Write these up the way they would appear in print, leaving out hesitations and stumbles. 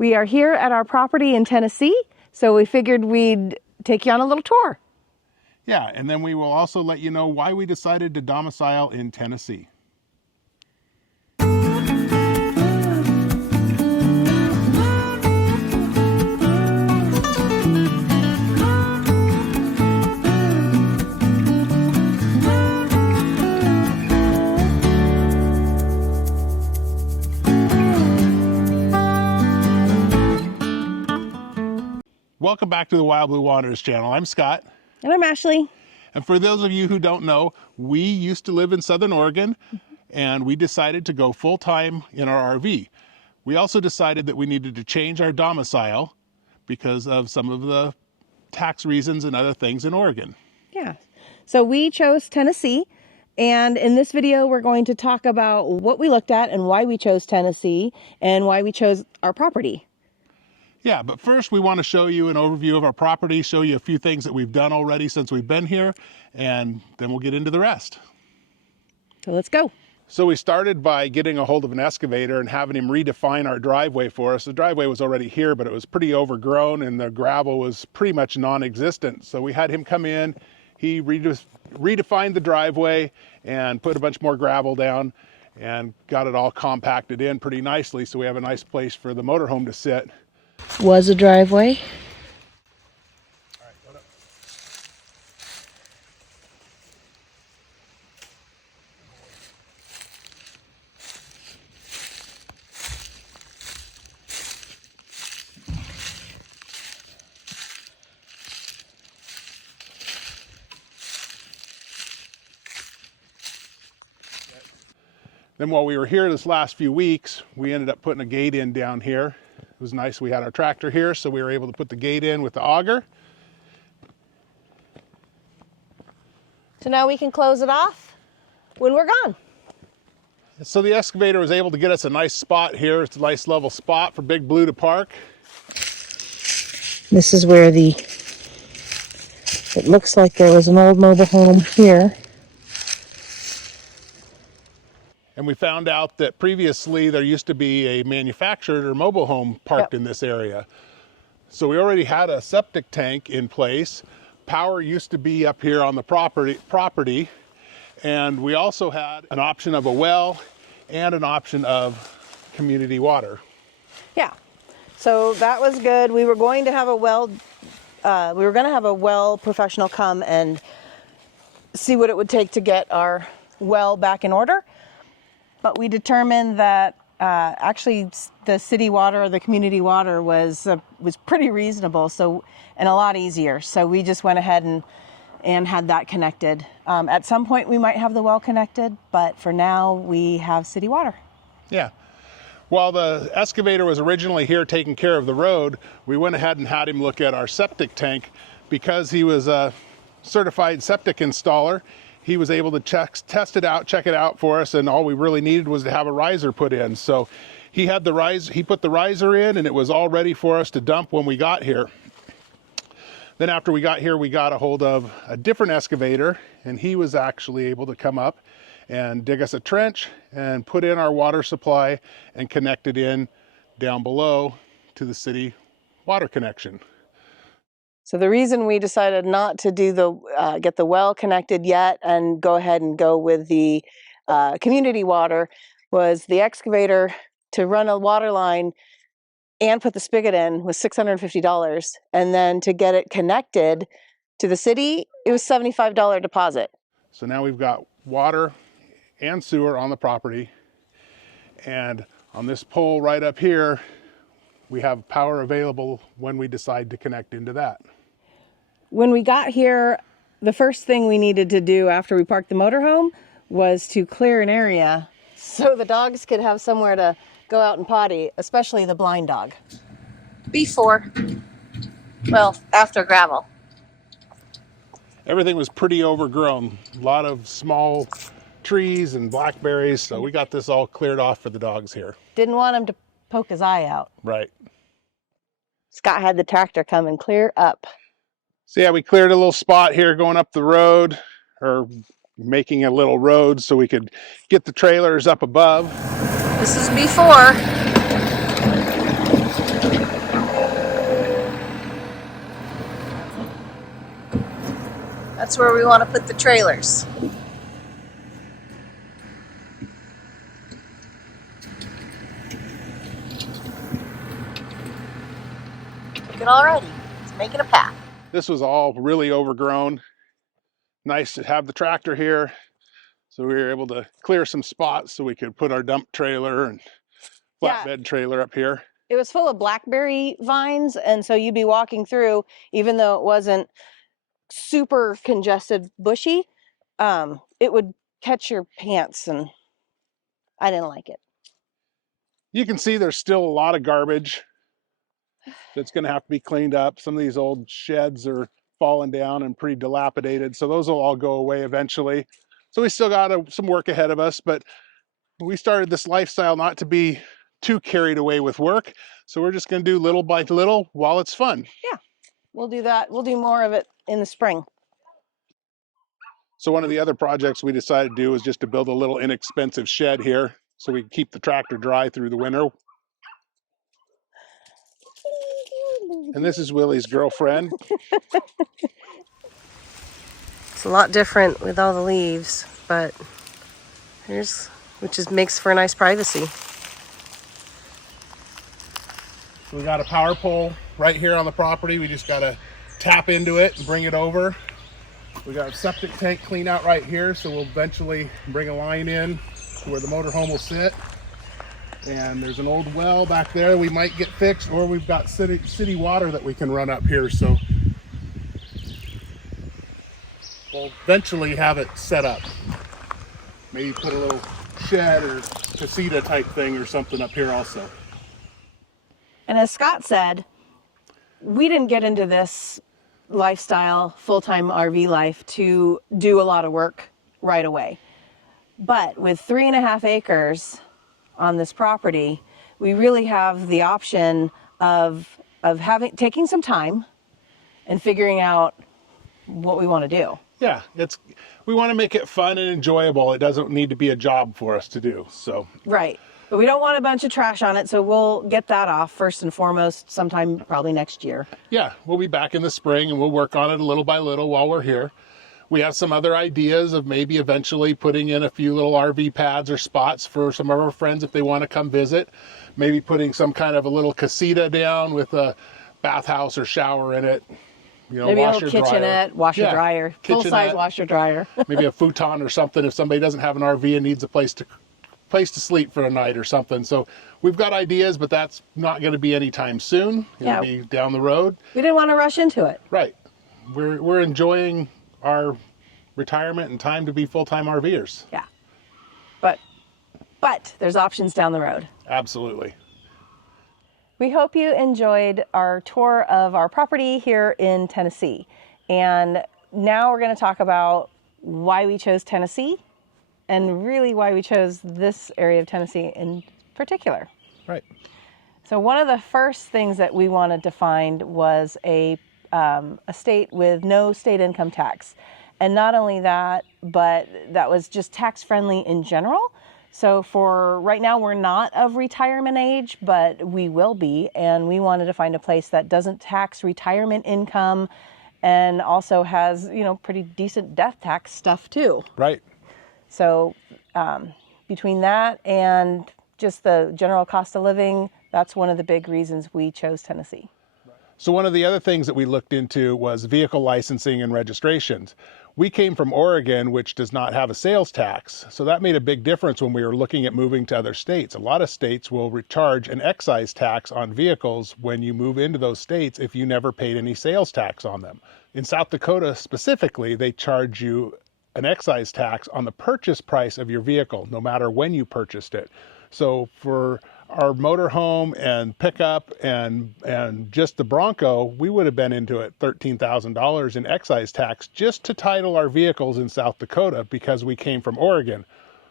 We are here at our property in Tennessee, so we figured we'd take you on a little tour. Yeah, and then we will also let you know why we decided to domicile in Tennessee. Welcome back to the Wild Blue Wanderers channel. I'm Scott. And I'm Ashley. And for those of you who don't know, we used to live in Southern Oregon and we decided to go full-time in our RV. We also decided that we needed to change our domicile because of some of the tax reasons and other things in Oregon. Yeah, so we chose Tennessee, and in this video we're going to talk about what we looked at and why we chose Tennessee and why we chose our property. Yeah, but first we want to show you an overview of our property, show you a few things that we've done already since we've been here, and then we'll get into the rest. So let's go. So we started by getting a hold of an excavator and having him redefine our driveway for us. The driveway was already here, but it was pretty overgrown and the gravel was pretty much non-existent. So we had him come in, he redefined the driveway and put a bunch more gravel down and got it all compacted in pretty nicely, so we have a nice place for the motorhome to sit. Was a driveway. All right, go up. Then while we were here this last few weeks, we ended up putting a gate in down here. It was nice, we had our tractor here, so we were able to put the gate in with the auger. So now we can close it off when we're gone. So the excavator was able to get us a nice spot here. It's a nice level spot for Big Blue to park. This is where it looks like there was an old mobile home here. And we found out that previously there used to be a manufactured or mobile home parked in this area. So we already had a septic tank in place. Power used to be up here on the property. And we also had an option of a well and an option of community water. Yeah, so that was good. We were going to have a well, professional come and see what it would take to get our well back in order. But we determined that actually the city water or the community water was pretty reasonable, and a lot easier. So we just went ahead and had that connected. At some point we might have the well connected, but for now we have city water. Yeah. While the excavator was originally here taking care of the road, we went ahead and had him look at our septic tank. Because he was a certified septic installer, he was able to check it out for us, and all we really needed was to have a riser put in. So he put the riser in, and it was all ready for us to dump when we got here. Then after we got here, we got a hold of a different excavator, and he was actually able to come up and dig us a trench and put in our water supply and connect it in down below to the city water connection. So the reason we decided not to do get the well connected yet and go ahead and go with the community water was the excavator to run a water line and put the spigot in was $650. And then to get it connected to the city, it was $75 deposit. So now we've got water and sewer on the property. And on this pole right up here, we have power available when we decide to connect into that. When we got here, the first thing we needed to do after we parked the motorhome was to clear an area so the dogs could have somewhere to go out and potty, especially the blind dog. Before. Well, after gravel. Everything was pretty overgrown. A lot of small trees and blackberries, so we got this all cleared off for the dogs here. Didn't want him to poke his eye out. Right. Scott had the tractor come and clear up. So yeah, we cleared a little spot here going up the road, or making a little road so we could get the trailers up above. This is before. That's where we want to put the trailers. Look at already. It's making a path. This was all really overgrown. Nice to have the tractor here. So we were able to clear some spots so we could put our dump trailer and flatbed trailer up here. It was full of blackberry vines, and so you'd be walking through, even though it wasn't super congested bushy, it would catch your pants, and I didn't like it. You can see there's still a lot of garbage that's going to have to be cleaned up. Some of these old sheds are falling down and pretty dilapidated, so those will all go away eventually. So we still got some work ahead of us, but we started this lifestyle not to be too carried away with work, so we're just going to do little by little while it's fun. Yeah, we'll do that. We'll do more of it in the spring. So one of the other projects we decided to do was just to build a little inexpensive shed here so we can keep the tractor dry through the winter. And this is Willie's girlfriend. It's a lot different with all the leaves, but which makes for a nice privacy. So we got a power pole right here on the property. We just got to tap into it and bring it over. We got a septic tank clean out right here, so we'll eventually bring a line in to where the motorhome will sit. And there's an old well back there we might get fixed, or we've got city water that we can run up here, so we'll eventually have it set up. Maybe put a little shed or casita type thing or something up here also. And as Scott said, we didn't get into this lifestyle, full-time RV life to do a lot of work right away. But with 3.5 acres on this property, we really have the option of taking some time and figuring out what we want to do. Yeah, we want to make it fun and enjoyable. It doesn't need to be a job for us to do. So right. But we don't want a bunch of trash on it, so we'll get that off first and foremost sometime probably next year. Yeah, we'll be back in the spring and we'll work on it a little by little while we're here. We have some other ideas of maybe eventually putting in a few little RV pads or spots for some of our friends if they want to come visit. Maybe putting some kind of a little casita down with a bathhouse or shower in it. You know, maybe a washer, little kitchenette, washer, dryer, full-size washer, dryer. Maybe a futon or something if somebody doesn't have an RV and needs a place to sleep for a night or something. So we've got ideas, but that's not going to be anytime soon. It'll be down the road. We didn't want to rush into it. Right. We're enjoying our retirement and time to be full-time RVers. Yeah. But there's options down the road. Absolutely. We hope you enjoyed our tour of our property here in Tennessee. And now we're going to talk about why we chose Tennessee and really why we chose this area of Tennessee in particular. Right. So one of the first things that we wanted to find was a state with no state income tax. And not only that, but that was just tax friendly in general. So for right now, we're not of retirement age, but we will be. And we wanted to find a place that doesn't tax retirement income and also has, pretty decent death tax stuff too. Right. So between that and just the general cost of living, that's one of the big reasons we chose Tennessee. So one of the other things that we looked into was vehicle licensing and registrations. We came from Oregon, which does not have a sales tax. So that made a big difference when we were looking at moving to other states. A lot of states will recharge an excise tax on vehicles when you move into those states if you never paid any sales tax on them. In South Dakota specifically, they charge you an excise tax on the purchase price of your vehicle, no matter when you purchased it. So for our motorhome and pickup and just the Bronco, we would have been into it $13,000 in excise tax just to title our vehicles in South Dakota because we came from Oregon,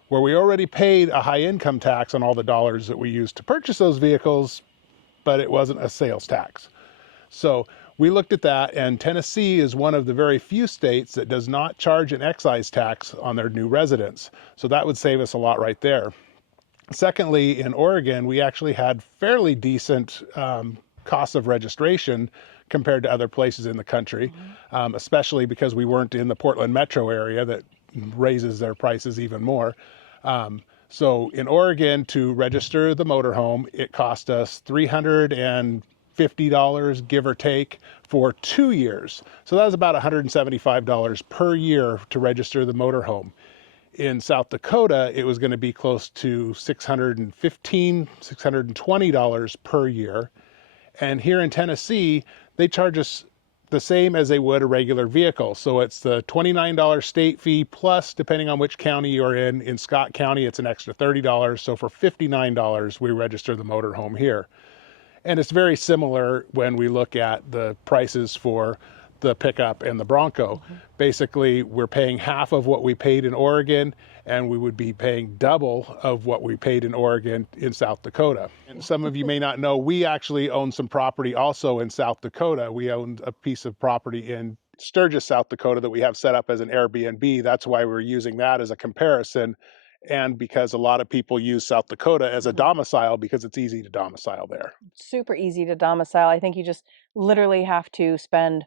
where we already paid a high income tax on all the dollars that we used to purchase those vehicles, but it wasn't a sales tax. So we looked at that, and Tennessee is one of the very few states that does not charge an excise tax on their new residents. So that would save us a lot right there. Secondly, in Oregon, we actually had fairly decent costs of registration compared to other places in the country, especially because we weren't in the Portland metro area that raises their prices even more. So in Oregon, to register the motorhome, it cost us $350, give or take, for 2 years. So that was about $175 per year to register the motorhome. In South Dakota, it was going to be close to $615, $620 per year. And here in Tennessee, they charge us the same as they would a regular vehicle. So it's the $29 state fee plus, depending on which county you're in. In Scott County, it's an extra $30. So for $59, we register the motorhome here. And it's very similar when we look at the prices for the pickup and the Bronco. Basically, we're paying half of what we paid in Oregon, and we would be paying double of what we paid in Oregon in South Dakota. And some of you may not know, we actually own some property also in South Dakota. We owned a piece of property in Sturgis, South Dakota that we have set up as an Airbnb. That's why we're using that as a comparison. And because a lot of people use South Dakota as a domicile because it's easy to domicile there. Super easy to domicile. I think you just literally have to spend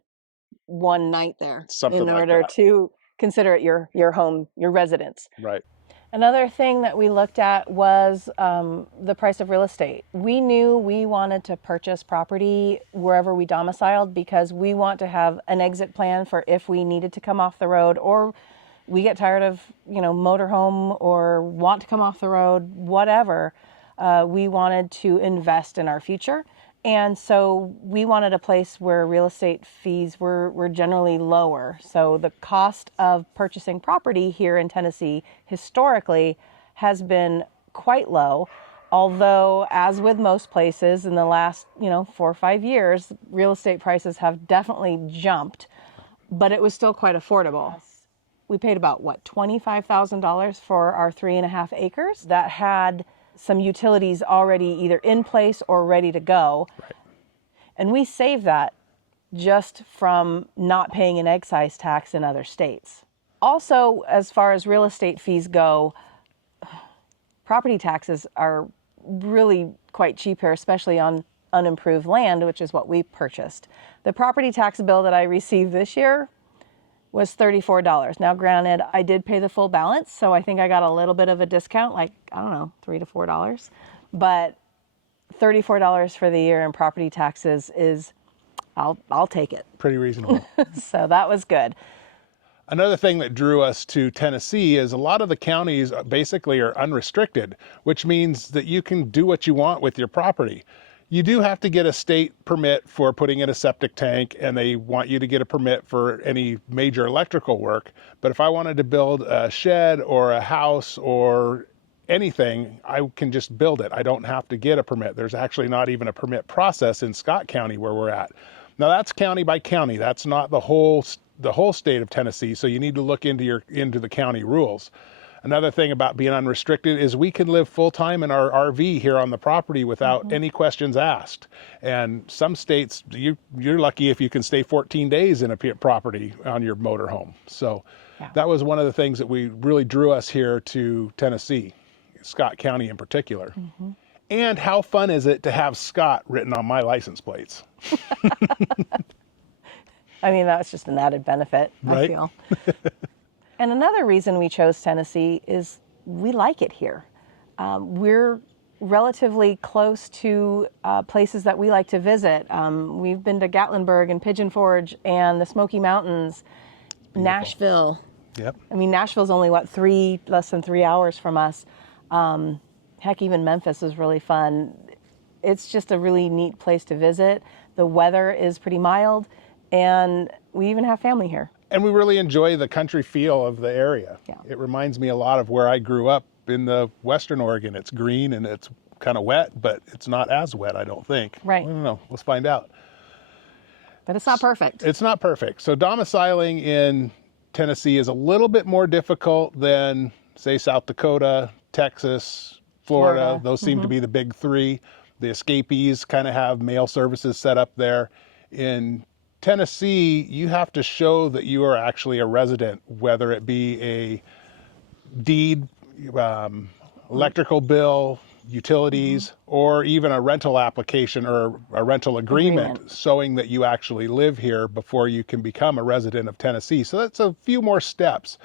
one night there Something in like order that. to consider it your home, your residence. Right. Another thing that we looked at was the price of real estate. We knew we wanted to purchase property wherever we domiciled because we want to have an exit plan for if we needed to come off the road or we get tired of, motorhome or want to come off the road, whatever. We wanted to invest in our future. And so we wanted a place where real estate fees were generally lower. So the cost of purchasing property here in Tennessee historically has been quite low. Although, as with most places in the last, 4 or 5 years, real estate prices have definitely jumped, but it was still quite affordable. We paid about, $25,000 for our 3.5 acres that had some utilities already either in place or ready to go. Right. And we saved that just from not paying an excise tax in other states. Also, as far as real estate fees go, property taxes are really quite cheap here, especially on unimproved land, which is what we purchased. The property tax bill that I received this year was $34. Now, granted, I did pay the full balance, so I think I got a little bit of a discount, $3 to $4. But $34 for the year in property taxes is, I'll take it. Pretty reasonable. So that was good. Another thing that drew us to Tennessee is a lot of the counties basically are unrestricted, which means that you can do what you want with your property. You do have to get a state permit for putting in a septic tank, and they want you to get a permit for any major electrical work. But if I wanted to build a shed or a house or anything, I can just build it. I don't have to get a permit. There's actually not even a permit process in Scott County where we're at. Now that's county by county. That's not the whole state of Tennessee. So you need to look into the county rules. Another thing about being unrestricted is we can live full-time in our RV here on the property without any questions asked. And some states, you're lucky if you can stay 14 days in a property on your motorhome. So that was one of the things that really drew us here to Tennessee, Scott County in particular. And how fun is it to have Scott written on my license plates? I mean, that's just an added benefit, Right? I feel. And another reason we chose Tennessee is we like it here. We're relatively close to places that we like to visit. We've been to Gatlinburg and Pigeon Forge and the Smoky Mountains, Nashville. Yep. I mean, Nashville's only, less than 3 hours from us. Heck, even Memphis is really fun. It's just a really neat place to visit. The weather is pretty mild, and we even have family here. And we really enjoy the country feel of the area. Yeah. It reminds me a lot of where I grew up in the Western Oregon. It's green and it's kind of wet, but it's not as wet, I don't think. Right. I don't know. Let's find out. But it's not perfect. It's not perfect. So domiciling in Tennessee is a little bit more difficult than, say, South Dakota, Texas, Florida. Those seem to be the big three. The escapees kind of have mail services set up there. In Tennessee, you have to show that you are actually a resident, whether it be a deed, electrical bill, utilities, or even a rental application or a rental agreement showing that you actually live here before you can become a resident of Tennessee. So that's a few more steps.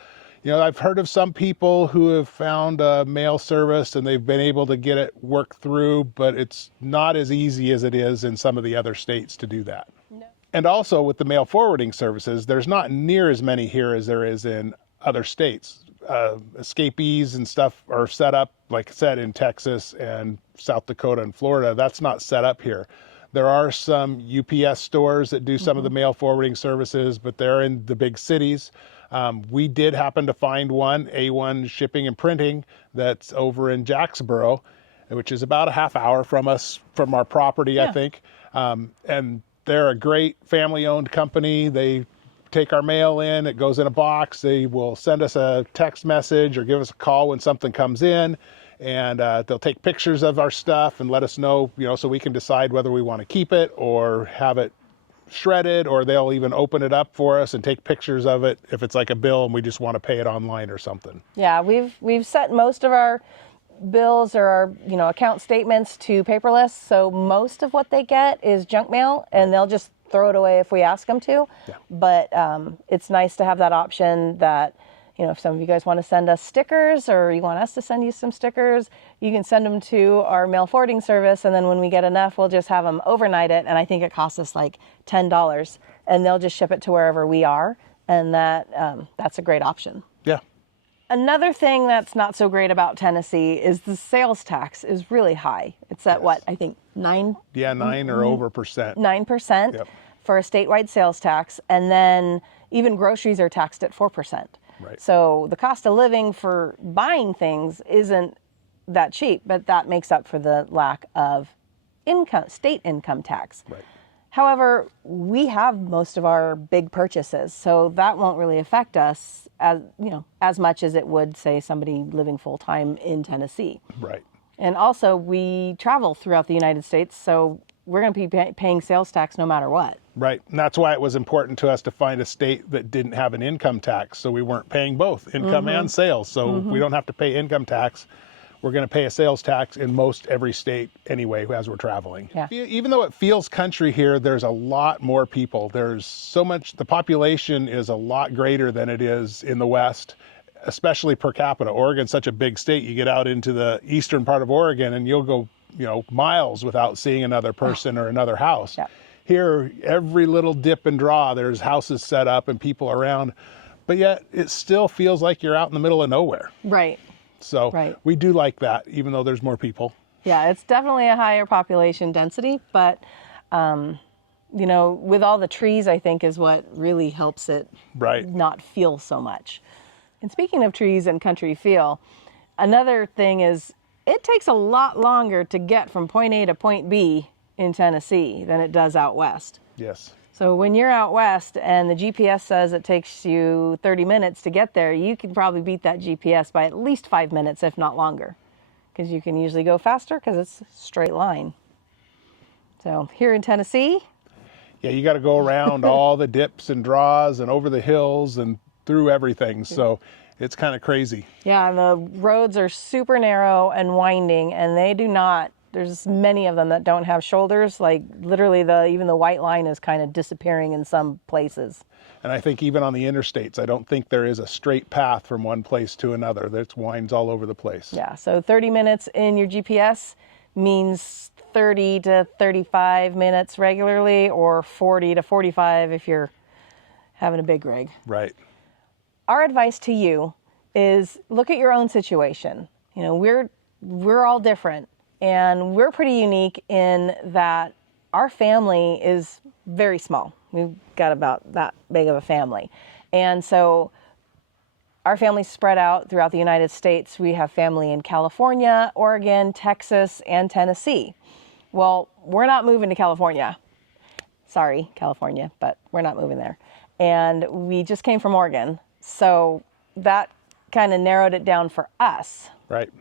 You know, I've heard of some people who have found a mail service and they've been able to get it worked through, but it's not as easy as it is in some of the other states to do that. No. And also with the mail forwarding services, there's not near as many here as there is in other states. Escapees and stuff are set up, like I said, in Texas and South Dakota and Florida. That's not set up here. There are some UPS stores that do some of the mail forwarding services, but they're in the big cities. We did happen to find one, A1 Shipping and Printing, that's over in Jacksboro, which is about a half hour from us, from our property, I think. And they're a great family-owned company. They take our mail in, it goes in a box. They will send us a text message or give us a call when something comes in, and they'll take pictures of our stuff and let us know, you know, so we can decide whether we want to keep it or have it shredded, or they'll even open it up for us and take pictures of it if it's like a bill and we just want to pay it online or something. Yeah, we've set most of our bills or our, you know, account statements to paperless, so most of what they get is junk mail, and they'll just throw it away if we ask them to. Yeah. But it's nice to have that option that, you know, if some of you guys want to send us stickers or you want us to send you some stickers, you can send them to our mail forwarding service, and then when we get enough, we'll just have them overnight it, and I think it costs us like $10, and they'll just ship it to wherever we are, and that's a great option. Yeah. Another thing that's not so great about Tennessee is the sales tax is really high. It's at what, I think 9? Yeah, 9 or over percent. 9% for a statewide sales tax, and then even groceries are taxed at 4%. Right. So the cost of living for buying things isn't that cheap, but that makes up for the lack of state income tax. Right. However, we have most of our big purchases, so that won't really affect us as much as it would, say, somebody living full time in Tennessee. Right. And also, we travel throughout the United States, so we're going to be paying sales tax no matter what. Right. And that's why it was important to us to find a state that didn't have an income tax, so we weren't paying both income and sales. So we don't have to pay income tax. We're going to pay a sales tax in most every state anyway as we're traveling. Yeah. Even though it feels country here, there's a lot more people. There's so much, the population is a lot greater than it is in the West, especially per capita. Oregon's such a big state. You get out into the eastern part of Oregon and you'll go, you know, miles without seeing another person or another house. Yeah. Here, every little dip and draw, there's houses set up and people around, but yet it still feels like you're out in the middle of nowhere. Right. So we do like that, even though there's more people. Yeah, it's definitely a higher population density, but, you know, with all the trees, I think is what really helps it not feel so much. And speaking of trees and country feel, another thing is it takes a lot longer to get from point A to point B in Tennessee than it does out west. Yes. So when you're out west and the GPS says it takes you 30 minutes to get there, you can probably beat that GPS by at least 5 minutes, if not longer, because you can usually go faster because it's a straight line. So here in Tennessee, yeah, you got to go around all the dips and draws and over the hills and through everything. So it's kind of crazy. Yeah, and the roads are super narrow and winding, and they do not. There's many of them that don't have shoulders. Like literally, even the white line is kind of disappearing in some places. And I think even on the interstates, I don't think there is a straight path from one place to another. There's winds all over the place. Yeah, so 30 minutes in your GPS means 30 to 35 minutes regularly, or 40 to 45 if you're having a big rig. Right. Our advice to you is look at your own situation. You know, we're all different. And we're pretty unique in that our family is very small. We've got about that big of a family. And so our family's spread out throughout the United States. We have family in California, Oregon, Texas, and Tennessee. Well, we're not moving to California. Sorry, California, but we're not moving there. And we just came from Oregon. So that kind of narrowed it down for us. Right.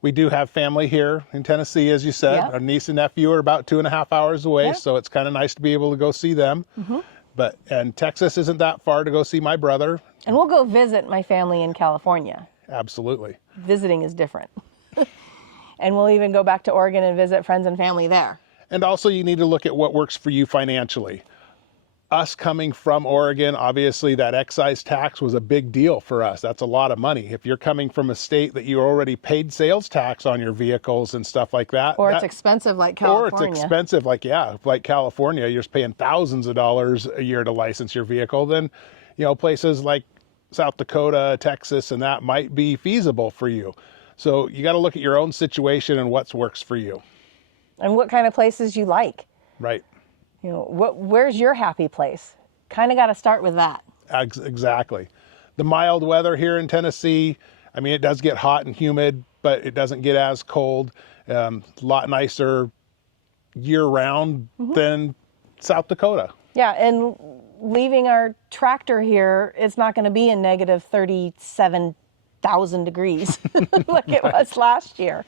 We do have family here in Tennessee, as you said. Yep. Our niece and nephew are about 2.5 hours away, yep. So it's kind of nice to be able to go see them. Mm-hmm. And Texas isn't that far to go see my brother. And we'll go visit my family in California. Absolutely. Visiting is different. and we'll even go back to Oregon and visit friends and family there. And also you need to look at what works for you financially. Us coming from Oregon, obviously that excise tax was a big deal for us. That's a lot of money. If you're coming from a state that you already paid sales tax on your vehicles and stuff like that. Or it's expensive like California. Or it's expensive like California. You're just paying thousands of dollars a year to license your vehicle. Then, places like South Dakota, Texas, and that might be feasible for you. So you got to look at your own situation and what works for you. And what kind of places you like. Right. Where's your happy place? Kind of got to start with that. Exactly. The mild weather here in Tennessee, it does get hot and humid, but it doesn't get as cold. A lot nicer year-round than South Dakota. Yeah, and leaving our tractor here, it's not going to be in negative 37,000 degrees like it was last year.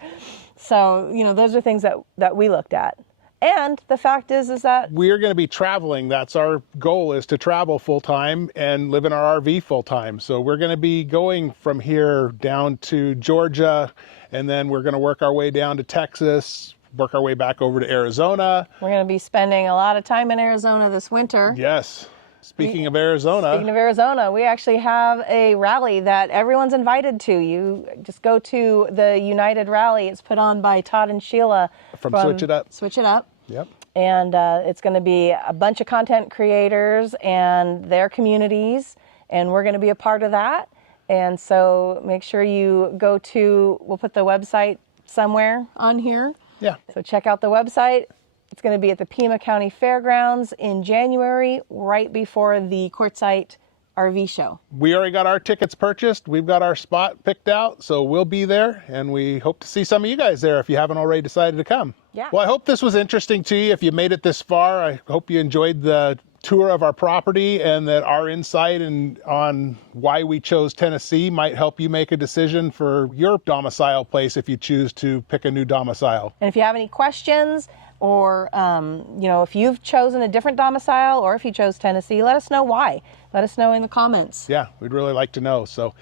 So, those are things that we looked at. And the fact is that we're going to be traveling. That's our goal, is to travel full time and live in our RV full time. So we're going to be going from here down to Georgia, and then we're going to work our way down to Texas, work our way back over to Arizona. We're going to be spending a lot of time in Arizona this winter. Yes. Speaking of Arizona, we actually have a rally that everyone's invited to. You just go to the United Rally. It's put on by Todd and Sheila from Switch It Up. Switch It Up. Yep. And it's going to be a bunch of content creators and their communities, and we're going to be a part of that. And so make sure you go to, we'll put the website somewhere on here. Yeah. So check out the website. It's going to be at the Pima County Fairgrounds in January, right before the Quartzsite RV show. We already got our tickets purchased. We've got our spot picked out, so we'll be there, and we hope to see some of you guys there if you haven't already decided to come. Yeah. Well, I hope this was interesting to you. If you made it this far, I hope you enjoyed the tour of our property, and that our insight on why we chose Tennessee might help you make a decision for your domicile place if you choose to pick a new domicile. And if you have any questions, or if you've chosen a different domicile, or if you chose Tennessee, let us know why. Let us know in the comments. Yeah, we'd really like to know. So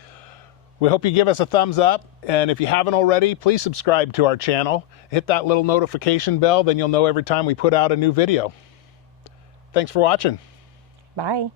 we hope you give us a thumbs up, and if you haven't already, please subscribe to our channel. Hit that little notification bell, then you'll know every time we put out a new video. Thanks for watching. Bye.